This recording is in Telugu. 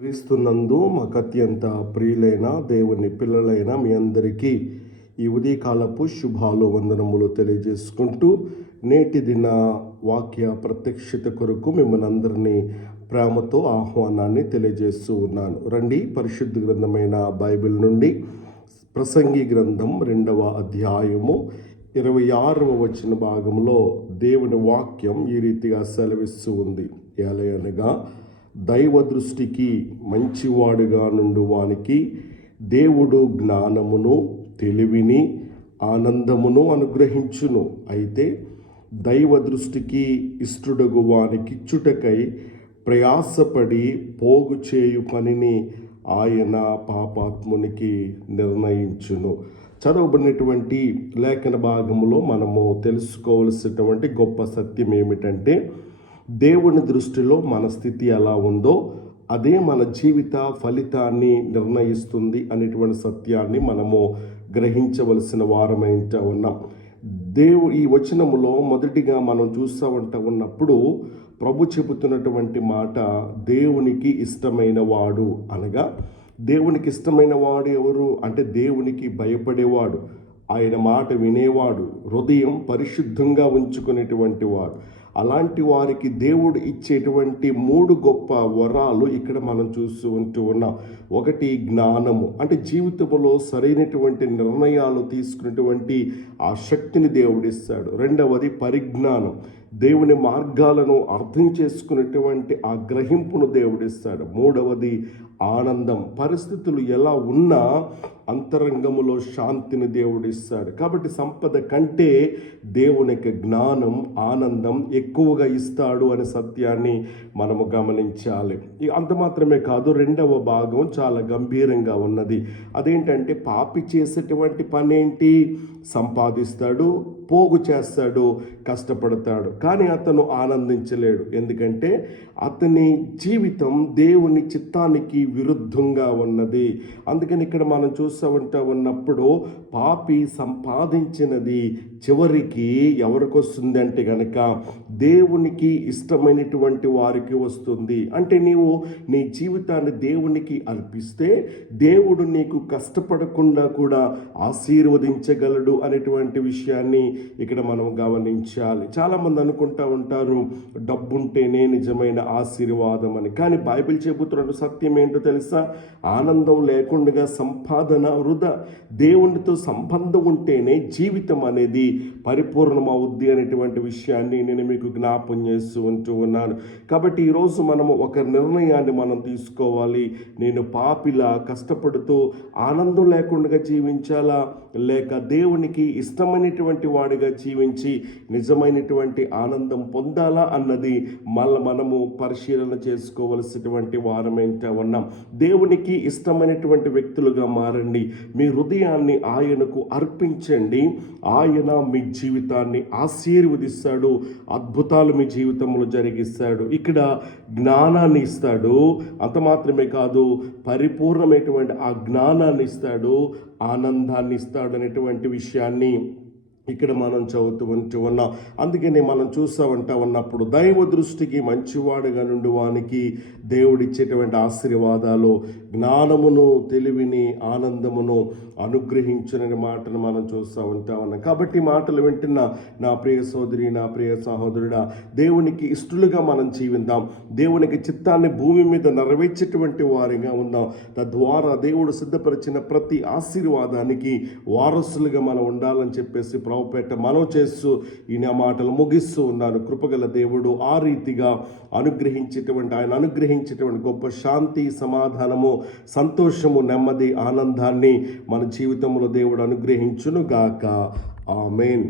క్రీస్తునందు మాకు అత్యంత ప్రియులైన దేవుని పిల్లలైన మీ అందరికీ ఈ ఉదయకాలపు శుభాలు వందనములు తెలియజేసుకుంటూ నేటి దిన వాక్య ప్రత్యక్షత కొరకు మిమ్మల్ని అందరినీ ప్రేమతో ఆహ్వానాన్ని తెలియజేస్తూ ఉన్నాను. రండి, పరిశుద్ధ గ్రంథమైన బైబిల్ నుండి ప్రసంగి గ్రంథం 2వ అధ్యాయము 26వ వచన భాగంలో దేవుని వాక్యం ఈ రీతిగా సెలవిస్తూ ఉంది. ఎలయనగా దైవ దృష్టికి మంచివాడుగా నుండి వానికి దేవుడు జ్ఞానమును, తెలివిని, ఆనందమును అనుగ్రహించును. అయితే దైవ దృష్టికి ఇష్టడగు వానికిచ్చుటకై ప్రయాసపడి పోగు చేయు పనిని ఆయన పాపాత్మునికి నిర్ణయించును. చదవబడినటువంటి లేఖన భాగంలో మనము తెలుసుకోవలసినటువంటి గొప్ప సత్యం ఏమిటంటే, దేవుని దృష్టిలో మన స్థితి ఎలా ఉందో అదే మన జీవిత ఫలితాన్ని నిర్ణయిస్తుంది అనేటువంటి సత్యాన్ని మనము గ్రహించవలసిన వారమైంట ఉన్నాం. ఈ వచనములో మొదటిగా మనం చూస్తూ ఉన్నప్పుడు ప్రభు చెబుతున్నటువంటి మాట, దేవునికి ఇష్టమైన వాడు అనగా, దేవునికి ఇష్టమైన వాడు ఎవరు అంటే దేవునికి భయపడేవాడు, ఆయన మాట వినేవాడు, హృదయం పరిశుద్ధంగా ఉంచుకునేటువంటి వాడు. అలాంటి వారికి దేవుడు ఇచ్చేటువంటి 3 గొప్ప వరాలు ఇక్కడ మనం చూస్తూ ఉన్నాం. ఒకటి జ్ఞానము, అంటే జీవితంలో సరైనటువంటి నిర్ణయాలు తీసుకునేటువంటి ఆ శక్తిని దేవుడిస్తాడు. రెండవది పరిజ్ఞానం, దేవుని మార్గాలను అర్థం చేసుకునేటువంటి ఆ గ్రహింపును దేవుడిస్తాడు. మూడవది ఆనందం, పరిస్థితులు ఎలా ఉన్నా అంతరంగములో శాంతిని దేవుడిస్తాడు. కాబట్టి సంపద కంటే దేవునికి జ్ఞానం, ఆనందం ఎక్కువగా ఇస్తాడు అనే సత్యాన్ని మనము గమనించాలి. అంత మాత్రమే కాదు, 2వ భాగం చాలా గంభీరంగా ఉన్నది. అదేంటంటే, పాపి చేసేటువంటి పని ఏంటి? సంపాదిస్తాడు, పోగు చేస్తాడు, కష్టపడతాడు, కానీ అతను ఆనందించలేడు. ఎందుకంటే అతని జీవితం దేవుని చిత్తానికి విరుద్ధంగా ఉన్నది. అందుకని ఇక్కడ మనం చూస్తూ ఉన్నప్పుడు పాపి సంపాదించినది చివరికి ఎవరికి వస్తుంది అంటే గనక దేవునికి ఇష్టమైనటువంటి వారికి వస్తుంది. అంటే నీవు నీ జీవితాన్ని దేవునికి అర్పిస్తే దేవుడు నీకు కష్టపడకుండా కూడా ఆశీర్వదించగలడు అనేటువంటి విషయాన్ని ఇక్కడ మనం గమనించాలి. చాలామంది అనుకుంటా ఉంటారు డబ్బుంటేనే నిజమైన ఆశీర్వాదం అని. కానీ బైబిల్ చెబుతున్న సత్యం ఏంటో తెలుసా? ఆనందం లేకుండా సంపాదన వృధా. దేవునితో సంబంధం ఉంటేనే జీవితం అనేది పరిపూర్ణమవుద్ది అనేటువంటి విషయాన్ని నేను మీకు జ్ఞాపం చేస్తూ ఉన్నాను. కాబట్టి ఈరోజు మనము ఒక నిర్ణయాన్ని మనం తీసుకోవాలి. నేను పాపిలా కష్టపడుతూ ఆనందం లేకుండా జీవించాలా, లేక దేవునికి ఇష్టమైనటువంటి వాడిగా జీవించి నిజమైనటువంటి ఆనందం పొందాలా అన్నది మనము పరిశీలన చేసుకోవలసినటువంటి వారమేంట ఉన్నాం. దేవునికి ఇష్టమైనటువంటి వ్యక్తులుగా మారండి. మీ హృదయాన్ని ఆయనకు అర్పించండి. ఆయన మీ జీవితాన్ని ఆశీర్వదిస్తాడు, అద్భుతాలు మీ జీవితంలో జరిగిస్తాడు. ఇక్కడ జ్ఞానాన్ని ఇస్తాడు, అంత మాత్రమే కాదు, పరిపూర్ణమైనటువంటి ఆ జ్ఞానాన్ని ఇస్తాడు, ఆనందాన్ని ఇస్తాడు అనేటువంటి విషయాన్ని ఇక్కడ మనం చదువుతూ ఉన్నాం. అందుకని మనం చూస్తూ ఉన్నప్పుడు దైవ దృష్టికి మంచివాడుగా నుండి వానికి దేవుడిచ్చేటువంటి ఆశీర్వాదాలు జ్ఞానమును, తెలివిని, ఆనందమును అనుగ్రహించునని మాటలు మనం చూస్తూ ఉన్నాం. కాబట్టి మాటలు వింటున్న నా ప్రియ సోదరి, నా ప్రియ సహోదరుడా, దేవునికి ఇష్టలుగా మనం జీవిద్దాం. దేవునికి చిత్తాన్ని భూమి మీద నెరవేర్చేటువంటి వారిగా ఉందాం. తద్వారా దేవుడు సిద్ధపరిచిన ప్రతి ఆశీర్వాదానికి వారసులుగా మనం ఉండాలని చెప్పేసి ప్రభుపేట మనం చేస్తూ ఈ నా మాటలు ముగిస్తూ ఉన్నాను. కృపగల దేవుడు ఆ రీతిగా ఆయన అనుగ్రహించేటువంటి గొప్ప శాంతి, సమాధానము, సంతోషము, నెమ్మది, ఆనందాన్ని మన జీవితంలో దేవుడు అనుగ్రహించును గాక. ఆమేన్.